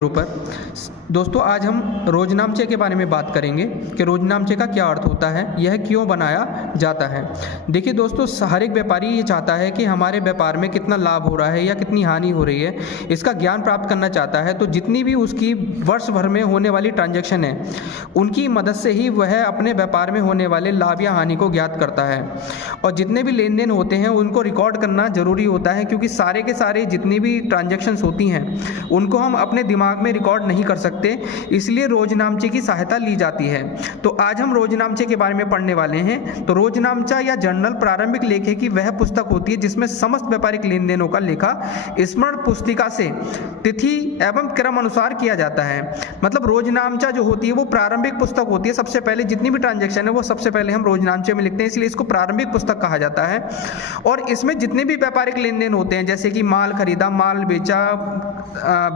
पर दोस्तों आज हम रोजनामचे के बारे में बात करेंगे कि रोजनामचे का क्या अर्थ होता है, यह क्यों बनाया जाता है। देखिए दोस्तों, हर एक व्यापारी ये चाहता है कि हमारे व्यापार में कितना लाभ हो रहा है या कितनी हानि हो रही है, इसका ज्ञान प्राप्त करना चाहता है। तो जितनी भी उसकी वर्ष भर में होने वाली ट्रांजैक्शन है, उनकी मदद से ही वह अपने व्यापार में होने वाले लाभ या हानि को ज्ञात करता है। और जितने भी लेन देन होते हैं उनको रिकॉर्ड करना जरूरी होता है, क्योंकि सारे के सारे जितनी भी ट्रांजैक्शंस होती हैं उनको हम अपने दिमाग में रिकॉर्ड नहीं कर सकते, इसलिए रोजनामचे की सहायता ली जाती है। तो आज हम रोजनामचे के बारे में पढ़ने वाले हैं। तो रोजनामचा या जर्नल प्रारंभिक लेखे की वह पुस्तक होती है जिसमें समस्त व्यापारिक लेन देनों का लेखा स्मरण पुस्तिका से तिथि एवं क्रम अनुसार किया जाता है। मतलब रोजनामचा जो होती है वो प्रारंभिक पुस्तक होती है। सबसे पहले जितनी भी ट्रांजैक्शन है वो सबसे पहले हम रोजनामचे में लिखते हैं, इसलिए इसको प्रारंभिक पुस्तक कहा जाता है। और इसमें जितने भी व्यापारिक लेन देन होते हैं, जैसे कि माल खरीदा, माल बेचा,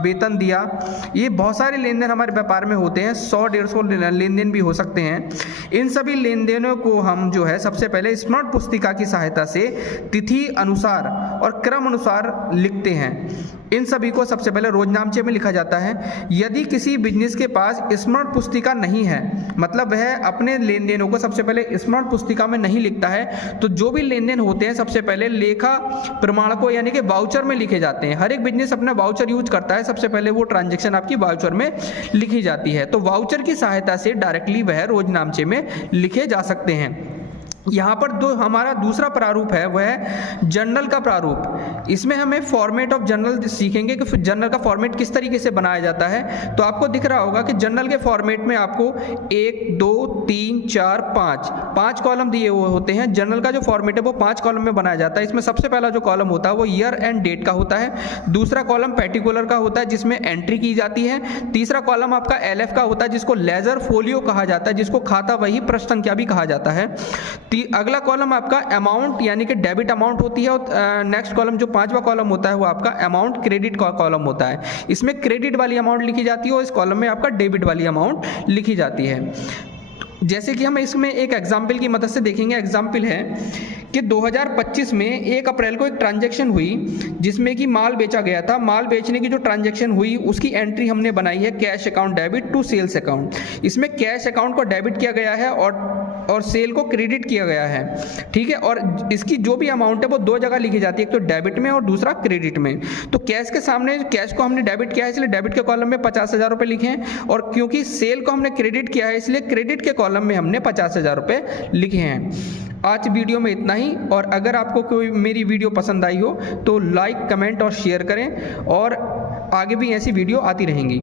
वेतन दिया, ये बहुत सारे लेन देन हमारे व्यापार में होते हैं। 100-150 लेन देन भी हो सकते हैं। इन सभी लेन देनों को हम जो है सबसे पहले स्मरण पुस्तिका की सहायता से तिथि अनुसार और क्रम अनुसार लिखते हैं। इन सभी को सबसे पहले रोजनामचे में लिखा जाता है। यदि किसी बिजनेस के पास स्मरण पुस्तिका नहीं है, मतलब वह अपने लेन देनों को सबसे पहले स्मरण पुस्तिका में नहीं लिखता है, तो जो भी लेन देन होते हैं सबसे पहले लेखा प्रमाणकों यानी कि वाउचर में लिखे जाते हैं। हर एक बिजनेस अपना वाउचर यूज करता है, सबसे पहले वो ट्रांजैक्शन आपकी वाउचर में लिखी जाती है। तो वाउचर की सहायता से डायरेक्टली वह रोजनामचे में लिखे जा सकते हैं। यहाँ पर हमारा दूसरा प्रारूप है वह है जर्नल का प्रारूप। इसमें हमें फॉर्मेट ऑफ जर्नल सीखेंगे कि जर्नल का फॉर्मेट किस तरीके से बनाया जाता है। तो आपको दिख रहा होगा कि जर्नल के फॉर्मेट में आपको 1, 2, 3, 4, 5 कॉलम दिए हुए होते हैं। जर्नल का जो फॉर्मेट है वो 5 कॉलम में बनाया जाता है। इसमें सबसे पहला जो कॉलम होता है वो ईयर एंड डेट का होता है। दूसरा कॉलम पर्टिकुलर का होता है जिसमें एंट्री की जाती है। तीसरा कॉलम आपका LF का होता है जिसको लेजर फोलियो कहा जाता है, जिसको खाता वही पृष्ठ संख्या भी कहा जाता है। अगला कॉलम आपका अमाउंट यानी कि डेबिट अमाउंट होती है। और नेक्स्ट कॉलम जो 5वां कॉलम होता है वो आपका अमाउंट क्रेडिट का कॉलम होता है। इसमें क्रेडिट वाली अमाउंट लिखी जाती है और इस कॉलम में आपका डेबिट वाली अमाउंट लिखी जाती है। जैसे कि हम इसमें एक एग्जाम्पल की मदद से देखेंगे। एग्जाम्पल है कि 2025 में 1 अप्रैल को एक ट्रांजैक्शन हुई जिसमें कि माल बेचा गया था। माल बेचने की जो ट्रांजैक्शन हुई उसकी एंट्री हमने बनाई है cash account debit to sales account. इसमें कैश अकाउंट को डेबिट किया गया है और सेल को क्रेडिट किया गया है, ठीक है। और इसकी जो भी अमाउंट है वो 2 जगह लिखी जाती है, एक तो डेबिट में और दूसरा क्रेडिट में। तो कैश के सामने कैश को हमने डेबिट किया है इसलिए डेबिट के कॉलम में 50,000 रुपये लिखे हैं, और क्योंकि सेल को हमने क्रेडिट किया है इसलिए क्रेडिट के कॉलम में हमने 50,000 रुपये लिखे हैं। आज वीडियो में इतना ही, और अगर आपको कोई मेरी वीडियो पसंद आई हो तो लाइक, कमेंट और शेयर करें, और आगे भी ऐसी वीडियो आती रहेंगी।